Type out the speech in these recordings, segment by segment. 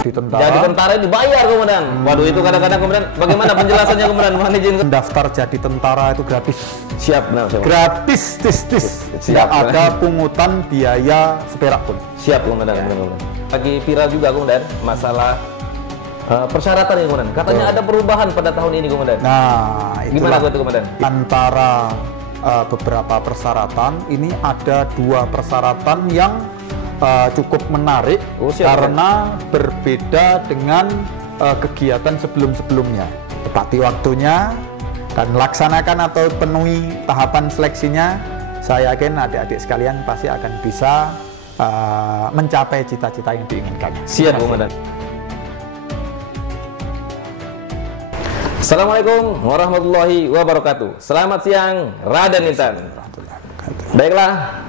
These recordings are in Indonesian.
jadi tentara. Jadi tentara dibayar kemudian. Waduh, itu kadang-kadang kemudian bagaimana penjelasannya kemudian? Mohon izin. Daftar jadi tentara itu gratis. Siap, benar, siap. Gratis, tis. Tidak ada pungutan biaya seperak pun. Siap, kemudian. Lagi viral juga kemudian masalah persyaratan ini kemudian. Katanya ada perubahan pada tahun ini kemudian. Nah, gimana itu kemudian? Antara beberapa persyaratan, ini ada 2 persyaratan yang cukup menarik karena berbeda dengan kegiatan sebelum-sebelumnya. Tepati waktunya dan laksanakan atau penuhi tahapan seleksinya, saya yakin adik-adik sekalian pasti akan bisa mencapai cita-cita yang diinginkan. Siap, Komandan. Assalamualaikum warahmatullahi wabarakatuh. Selamat siang, Raden Intan. Baiklah,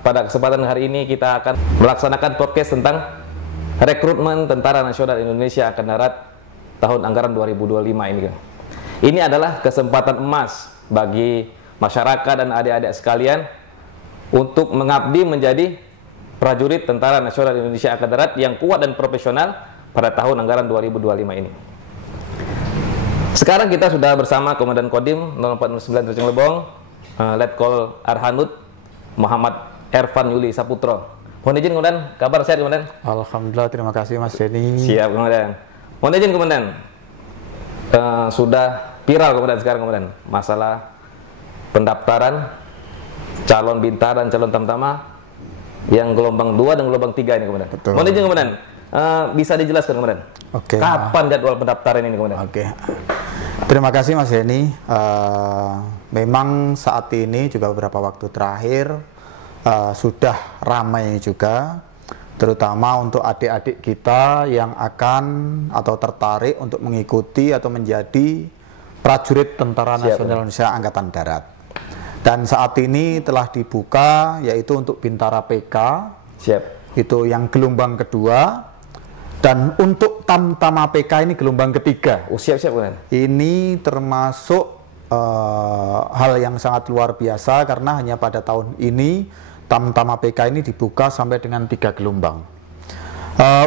pada kesempatan hari ini kita akan melaksanakan podcast tentang rekrutmen Tentara Nasional Indonesia Angkatan Darat tahun anggaran 2025 ini. Ini adalah kesempatan emas bagi masyarakat dan adik-adik sekalian untuk mengabdi menjadi prajurit Tentara Nasional Indonesia Angkatan Darat yang kuat dan profesional pada tahun anggaran 2025 ini. Sekarang kita sudah bersama Komandan Kodim 0409 Terjang Lebong, Letkol Arhanud Muhammad Ervan Yuli Saputro. Mohon izin Komandan, kabar sehat Komandan? Alhamdulillah, terima kasih Mas Denny. Siap Komandan. Mohon izin Komandan, sudah viral Komandan sekarang Komandan masalah pendaftaran calon bintara dan calon tamtama yang gelombang 2 dan gelombang 3 ini Komandan. Betul. Mohon izin Komandan, bisa dijelaskan Komandan? Oke. Kapan jadwal pendaftaran ini Komandan? Oke. Terima kasih Mas Denny. Memang saat ini juga beberapa waktu terakhir sudah ramai juga, terutama untuk adik-adik kita yang akan atau tertarik untuk mengikuti atau menjadi prajurit Tentara Nasional Indonesia Angkatan Darat. Dan saat ini telah dibuka yaitu untuk Bintara PK. Siap. Itu yang gelombang kedua. Dan untuk Tamtama PK ini gelombang ketiga. Oh, siap-siap Komandan. Ini termasuk hal yang sangat luar biasa karena hanya pada tahun ini Tamtama PK ini dibuka sampai dengan 3 gelombang.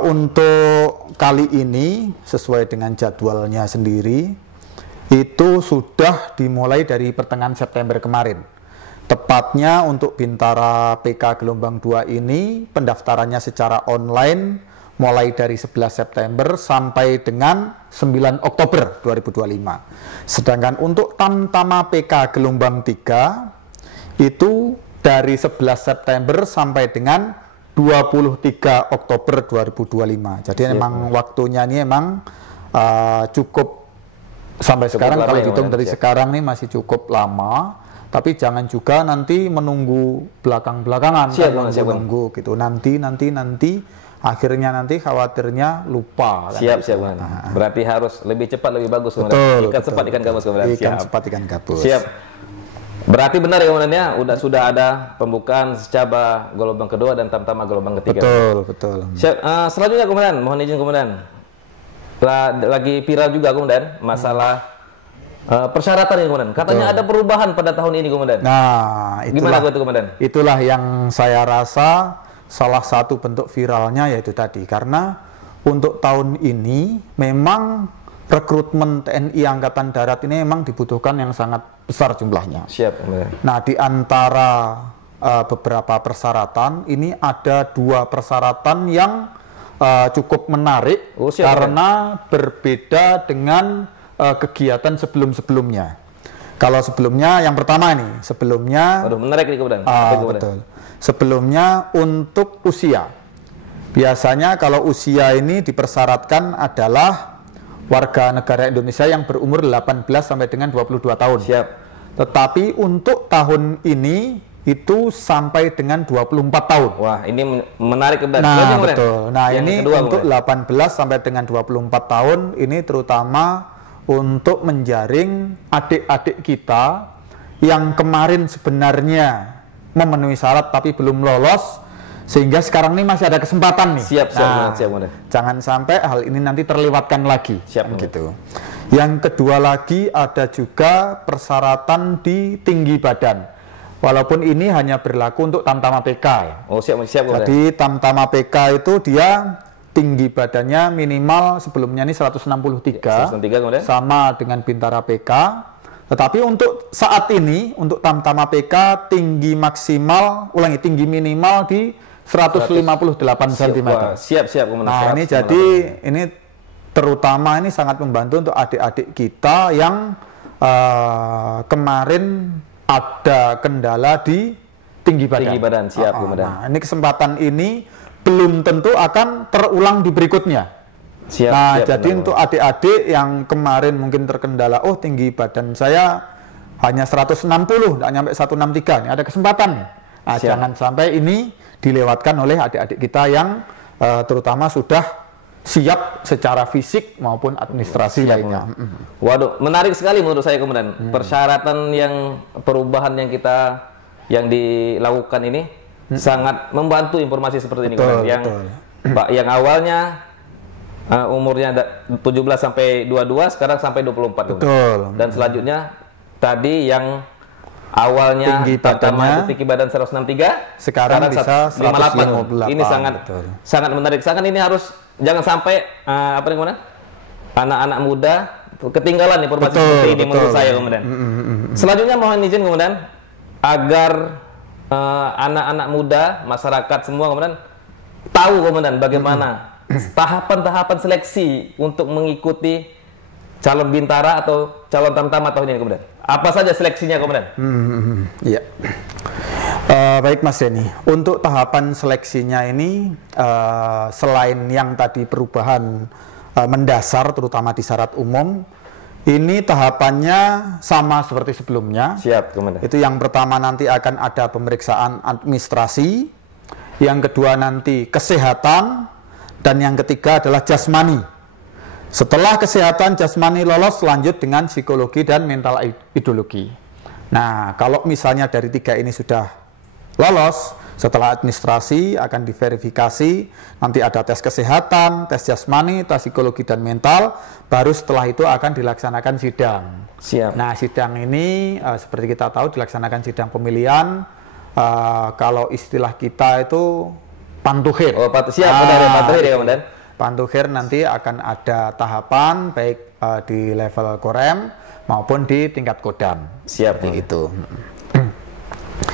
Untuk kali ini sesuai dengan jadwalnya sendiri itu sudah dimulai dari pertengahan September kemarin. Tepatnya untuk Bintara PK gelombang 2 ini pendaftarannya secara online mulai dari 11 September sampai dengan 9 Oktober 2025. Sedangkan untuk Tamtama PK gelombang 3 itu dari 11 September sampai dengan 23 Oktober 2025. Jadi memang waktunya ini memang cukup sampai sekarang, kalau dihitung dari sekarang ini masih cukup lama. Tapi jangan juga nanti menunggu belakang-belakangan, menunggu gitu. Nanti akhirnya nanti khawatirnya lupa. Siap, siap Komandan. Nah, berarti harus lebih cepat lebih bagus Komandan. Ikan cepat ikan gabus Komandan. Ikan cepat ikan gabus. Siap. Berarti benar ya Komandan ya, sudah ada pembukaan secaba gelombang kedua dan tamtama gelombang ketiga. Betul. Siap. Selanjutnya Komandan, mohon izin Komandan. Lagi viral juga Komandan masalah persyaratan ini Komandan. Katanya ada perubahan pada tahun ini Komandan. Nah, gimana itu Komandan? Itulah yang saya rasa salah satu bentuk viralnya yaitu tadi, karena untuk tahun ini memang rekrutmen TNI Angkatan Darat ini memang dibutuhkan yang sangat besar jumlahnya. Siap. Nah, di antara beberapa persyaratan ini ada 2 persyaratan yang cukup menarik karena berbeda dengan kegiatan sebelum-sebelumnya. Kalau sebelumnya yang pertama ini, sebelumnya menarik nih Komandan. Betul. Sebelumnya untuk usia. Biasanya kalau usia ini dipersyaratkan adalah warga negara Indonesia yang berumur 18 sampai dengan 22 tahun. Siap. Tetapi untuk tahun ini itu sampai dengan 24 tahun. Wah, ini menarik Komandan. Nah, betul. Nah, yang ini kedua, untuk 18 sampai dengan 24 tahun ini terutama untuk menjaring adik-adik kita yang kemarin sebenarnya memenuhi syarat tapi belum lolos, sehingga sekarang ini masih ada kesempatan nih. Siap. Jangan sampai hal ini nanti terlewatkan lagi. Siap. Gitu. Yang kedua lagi ada juga persyaratan di tinggi badan. Walaupun ini hanya berlaku untuk Tamtama PK ya. Oh, siap. Jadi Tamtama PK itu dia tinggi badannya minimal sebelumnya ini 163, 163 kemudian? sama dengan Bintara PK. Tetapi untuk saat ini, untuk Tamtama PK tinggi minimal di 158 cm. Siap kemudian. Nah, ini jadi ini terutama ini sangat membantu untuk adik-adik kita yang kemarin ada kendala di tinggi badan. Tinggi badan, siap kemudian. Nah, ini kesempatan ini belum tentu akan terulang di berikutnya. Siap, jadi untuk adik-adik yang kemarin mungkin terkendala, oh tinggi badan saya hanya 160, tidak nyampe 163, ini ada kesempatan. Nah, jangan sampai ini dilewatkan oleh adik-adik kita yang terutama sudah siap secara fisik maupun administrasi lainnya. Waduh, menarik sekali menurut saya kemudian persyaratan perubahan yang dilakukan ini sangat membantu informasi seperti ini kemudian. Yang awalnya umurnya 17 sampai 22 sekarang sampai 24. Dan selanjutnya tadi yang awalnya tinggi badan 163 sekarang bisa 158. Ini sangat menarik. Ini harus jangan sampai anak-anak muda ketinggalan informasi seperti ini menurut saya kemudian. Selanjutnya mohon izin kemudian agar anak-anak muda, masyarakat semua kemudian tahu kemudian bagaimana tahapan-tahapan seleksi untuk mengikuti calon Bintara atau calon Tamtama tahun ini kemudian. Apa saja seleksinya kemudian? Iya. Baik Mas Denny, untuk tahapan seleksinya ini selain yang tadi perubahan mendasar terutama di syarat umum, ini tahapannya sama seperti sebelumnya. Siap kemudian. Itu yang pertama nanti akan ada pemeriksaan administrasi, yang kedua nanti kesehatan, dan yang ketiga adalah jasmani. Setelah kesehatan jasmani lolos, lanjut dengan psikologi dan mental ideologi. Nah, kalau misalnya dari tiga ini sudah lolos, setelah administrasi akan diverifikasi, nanti ada tes kesehatan, tes jasmani, tes psikologi dan mental, baru setelah itu akan dilaksanakan sidang. Siap. Nah, sidang ini seperti kita tahu dilaksanakan sidang pemilihan, kalau istilah kita itu pantuhir. Oh, siap, pantuhir ya kemudian. Pantuhir nanti akan ada tahapan baik di level Korem maupun di tingkat Kodam. Siap itu.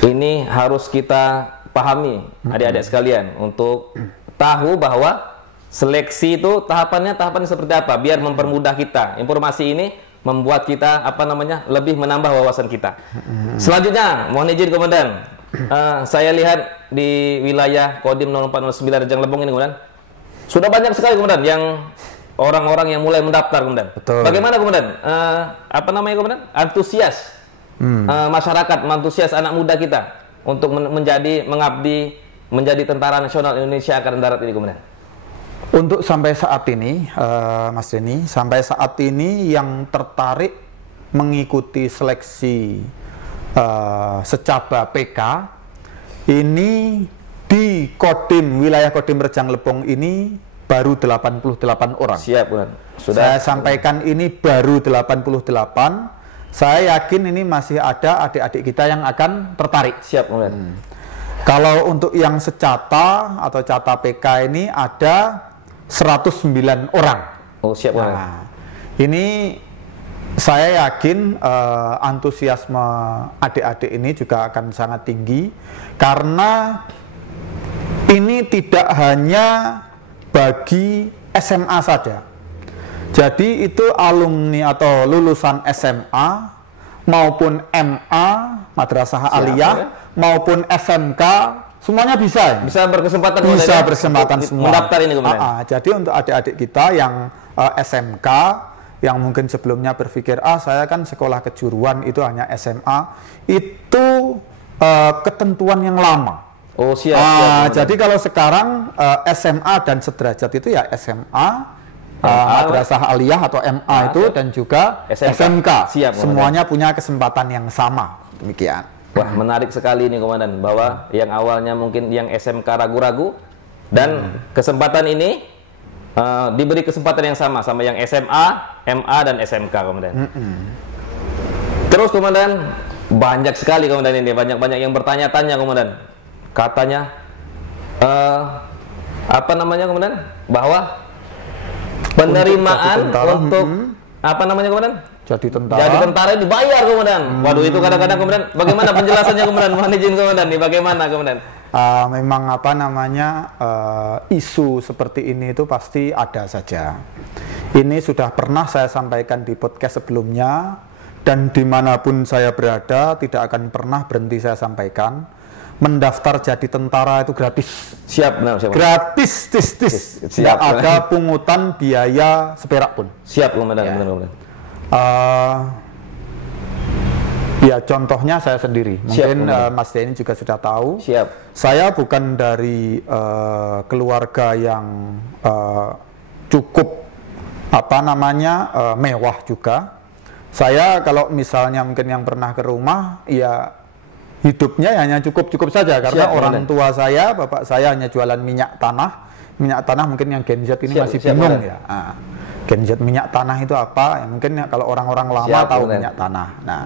Ini harus kita pahami adik-adik sekalian untuk tahu bahwa seleksi itu tahapan seperti apa biar mempermudah kita. Informasi ini membuat kita lebih menambah wawasan kita. Selanjutnya mohon izin komandan, saya lihat di wilayah Kodim 0409 Rejang Lebong ini komandan sudah banyak sekali komandan yang orang-orang yang mulai mendaftar komandan. Bagaimana komandan? Komandan? Antusias masyarakat, antusias anak muda kita untuk mengabdi menjadi Tentara Nasional Indonesia Angkatan Darat ini komandan. Untuk sampai saat ini, Mas Denny, sampai saat ini yang tertarik mengikuti seleksi secaba PK ini di wilayah Kodim Rejang Lebong ini baru 88 orang. Siap, Bun. Saya sampaikan ini baru 88. Saya yakin ini masih ada adik-adik kita yang akan tertarik. Siap, Bun. Kalau untuk yang secata atau cata PK ini ada 109 orang. Oh, siap, Bun. Nah, ini saya yakin antusiasme adik-adik ini juga akan sangat tinggi karena ini tidak hanya bagi SMA saja. Jadi itu alumni atau lulusan SMA maupun MA, Madrasah Aliyah, maupun SMK, semuanya bisa. Bisa berkesempatan semua. Mendaftar ini kemudian. Jadi untuk adik-adik kita yang SMK, yang mungkin sebelumnya berpikir, saya kan sekolah kejuruan itu hanya SMA, itu ketentuan yang lama. Oh, siap. Jadi kalau sekarang SMA dan sederajat itu ya SMA, Madrasah Aliyah atau MA itu dan juga SMK. Siap, semuanya punya kesempatan yang sama. Demikian. Wah, menarik sekali ini komandan, bahwa yang awalnya mungkin yang SMK ragu-ragu dan kesempatan ini diberi kesempatan yang sama yang SMA, MA dan SMK komandan. Terus komandan, banyak sekali komandan ini, banyak yang bertanya-tanya komandan. Katanya apa namanya kemudian bahwa penerimaan untuk apa namanya kemudian jadi tentara. Jadi tentara itu dibayar kemudian. Waduh, itu kadang-kadang kemudian bagaimana penjelasannya kemudian? Mohon izin kemudian nih, bagaimana kemudian? Memang apa namanya isu seperti ini itu pasti ada saja. Ini sudah pernah saya sampaikan di podcast sebelumnya, dan dimanapun saya berada tidak akan pernah berhenti saya sampaikan. Mendaftar jadi tentara itu gratis. Siap, benar, siap. Gratis, tidak ada pungutan biaya seperak pun. Siap, komandan, benar, komandan. Ya contohnya saya sendiri, mungkin Mas Denny juga sudah tahu. Siap. Saya bukan dari keluarga yang cukup apa namanya mewah juga. Saya kalau misalnya mungkin yang pernah ke rumah, ya hidupnya hanya cukup saja karena orang tua saya, bapak saya hanya jualan minyak tanah. Minyak tanah mungkin yang Gen Z ini masih bingung ya. Gen Z minyak tanah itu apa? Ya, mungkin ya, kalau orang-orang lama tahu minyak tanah. Nah,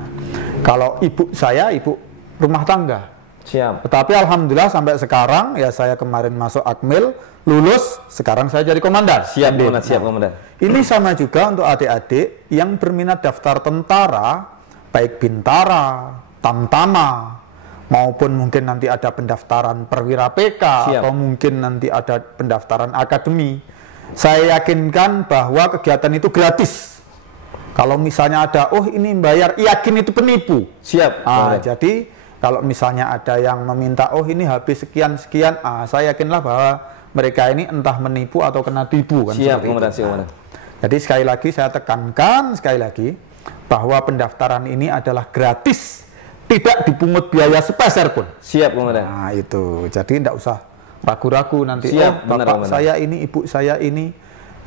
kalau ibu saya ibu rumah tangga. Siap. Tetapi alhamdulillah sampai sekarang ya saya kemarin masuk Akmil, lulus, sekarang saya jadi komandan. Siap, komandan. Siap, komandan. Ini sama juga untuk adik-adik yang berminat daftar tentara, baik Bintara, Tamtama, maupun mungkin nanti ada pendaftaran perwira PK. Siap. Atau mungkin nanti ada pendaftaran akademi. Saya yakinkan bahwa kegiatan itu gratis. Kalau misalnya ada, oh ini bayar, yakin itu penipu. Siap. Jadi kalau misalnya ada yang meminta, oh ini habis sekian-sekian, saya yakinlah bahwa mereka ini entah menipu atau kena tipu. Kan, siap, komandan, siap, komandan. Jadi sekali lagi saya tekankan sekali lagi bahwa pendaftaran ini adalah gratis, tidak dipungut biaya sepeser pun. Siap, komandan. Nah itu, jadi tidak usah ragu-ragu nanti. Siap, bapak benar, saya ini, ibu saya ini,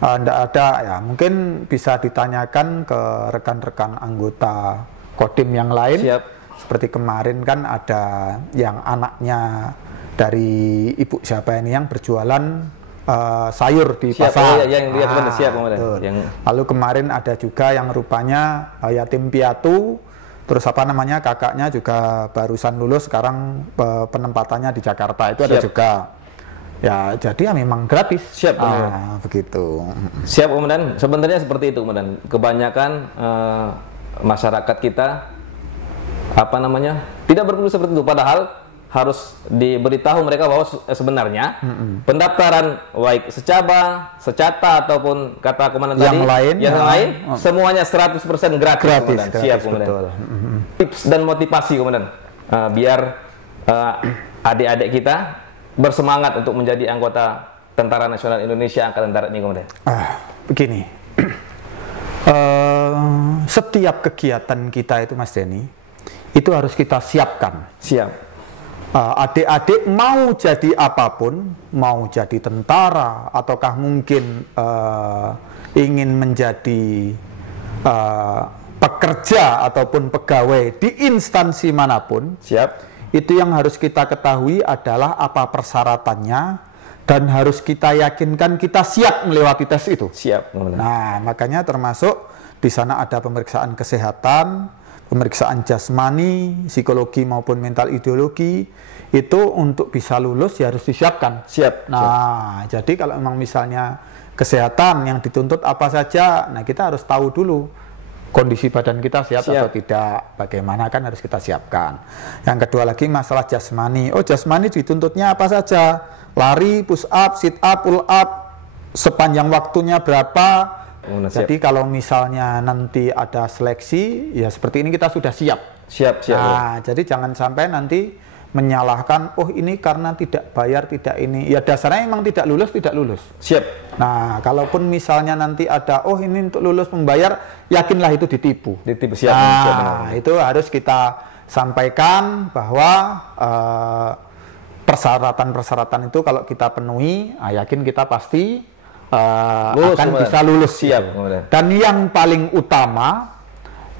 tidak ada. Ya mungkin bisa ditanyakan ke rekan-rekan anggota Kodim yang lain. Siap. Seperti kemarin kan ada yang anaknya dari ibu siapa ini yang berjualan sayur di pasar. Yang lihat benar, siap, komandan. Lalu kemarin ada juga yang rupanya yatim piatu. Terus apa namanya, kakaknya juga barusan lulus, sekarang penempatannya di Jakarta. Itu ada juga. Ya, jadi ya memang gratis. Siap, komandan. Begitu. Siap, komandan. Sebenarnya seperti itu, komandan. Kebanyakan masyarakat kita apa namanya tidak berpikir seperti itu. Padahal harus diberitahu mereka bahwa sebenarnya pendaftaran baik secata ataupun kata komandan yang tadi yang lain semuanya 100% gratis, komandan. Siap, komandan. Tips dan motivasi, komandan, biar adik-adik kita bersemangat untuk menjadi anggota Tentara Nasional Indonesia Angkatan Darat ini, komandan. Begini, setiap kegiatan kita itu, Mas Denny, itu harus kita siapkan. Siap. Adik-adik mau jadi apapun, mau jadi tentara, ataukah mungkin ingin menjadi pekerja ataupun pegawai di instansi manapun. Siap. Itu yang harus kita ketahui adalah apa persyaratannya, dan harus kita yakinkan kita siap melewati tes itu. Siap. Nah, makanya termasuk di sana ada pemeriksaan kesehatan, pemeriksaan jasmani, psikologi maupun mental ideologi. Itu untuk bisa lulus ya harus disiapkan. Siap. Nah, jadi kalau memang misalnya kesehatan yang dituntut apa saja, nah kita harus tahu dulu kondisi badan kita siap atau tidak, bagaimana kan harus kita siapkan. Yang kedua lagi masalah jasmani. Oh, jasmani dituntutnya apa saja? Lari, push up, sit up, pull up, sepanjang waktunya berapa? Jadi kalau misalnya nanti ada seleksi, ya seperti ini kita sudah siap. Siap. Nah, jadi jangan sampai nanti menyalahkan, oh ini karena tidak bayar, tidak ini. Ya dasarnya memang tidak lulus. Siap. Nah, kalaupun misalnya nanti ada, oh ini untuk lulus membayar, yakinlah itu ditipu. Siap. Nah, itu harus kita sampaikan bahwa persyaratan-persyaratan itu kalau kita penuhi, yakin kita pasti akan bisa lulus. Siap. Dan yang paling utama,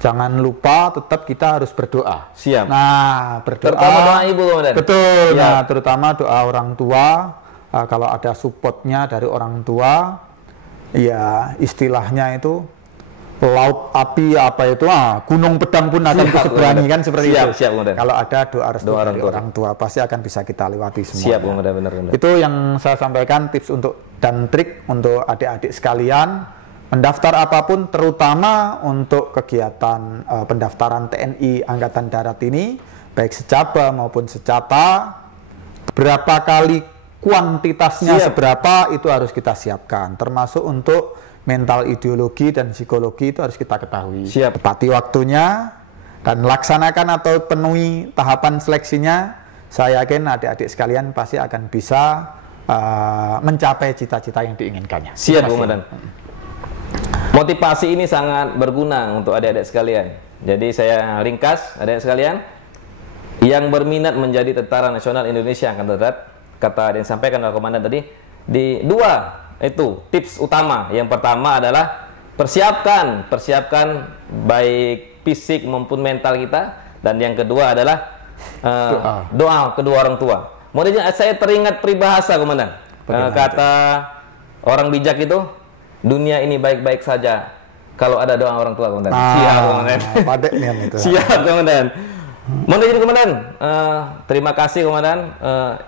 jangan lupa tetap kita harus berdoa. Siap. Nah, berdoa. Terutama doa ibu, komandan. Betul. Siap. Nah, terutama doa orang tua. Kalau ada supportnya dari orang tua, ya istilahnya itu laut api apa itu gunung pedang pun akan kuseberangi kan seperti siap, itu. Siap, komandan. Kalau ada doa restu Doa dari orang tua pasti akan bisa kita lewati semua. Siap, komandan, benar. Itu yang saya sampaikan, tips untuk dan trik untuk adik-adik sekalian mendaftar apapun, terutama untuk kegiatan pendaftaran TNI Angkatan Darat ini, baik secaba maupun secata, berapa kali kuantitasnya seberapa itu harus kita siapkan, termasuk untuk mental, ideologi, dan psikologi itu harus kita ketahui. Siap. Tepati waktunya dan laksanakan atau penuhi tahapan seleksinya. Saya yakin adik-adik sekalian pasti akan bisa mencapai cita-cita yang diinginkannya. Siap, komandan. Motivasi ini sangat berguna untuk adik-adik sekalian. Jadi saya ringkas, adik-adik sekalian, yang berminat menjadi Tentara Nasional Indonesia Angkatan Darat, kata yang disampaikan oleh komandan tadi, di dua itu tips utama. Yang pertama adalah persiapkan baik fisik maupun mental kita, dan yang kedua adalah doa kedua orang tua. Kemudian saya teringat peribahasa, komandan, kata orang bijak itu, dunia ini baik-baik saja kalau ada doa orang tua, komandan. Siap, komandan. Siap, komandan. Mohon izin, komandan, terima kasih, komandan.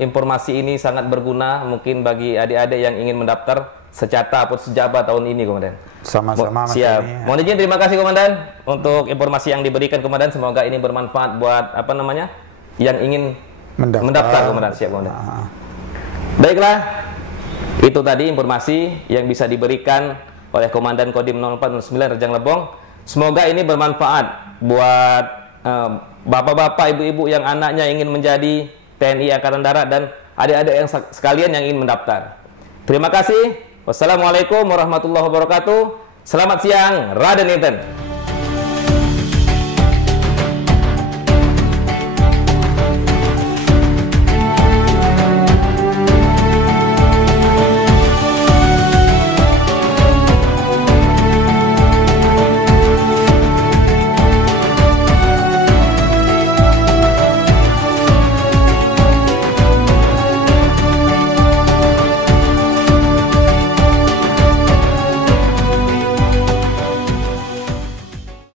Informasi ini sangat berguna mungkin bagi adik-adik yang ingin mendaftar secata atau sejaba tahun ini, komandan. Sama-sama. Siap. Mohon izin, terima kasih, komandan, untuk informasi yang diberikan, komandan. Semoga ini bermanfaat buat yang ingin mendaftar, komandan. Siap, komandan. Baiklah, itu tadi informasi yang bisa diberikan oleh Komandan Kodim 0409 Rejang Lebong. Semoga ini bermanfaat buat bapak-bapak, ibu-ibu yang anaknya ingin menjadi TNI Angkatan Darat dan adik-adik yang sekalian yang ingin mendaftar. Terima kasih. Wassalamualaikum warahmatullahi wabarakatuh. Selamat siang, Raden Inten.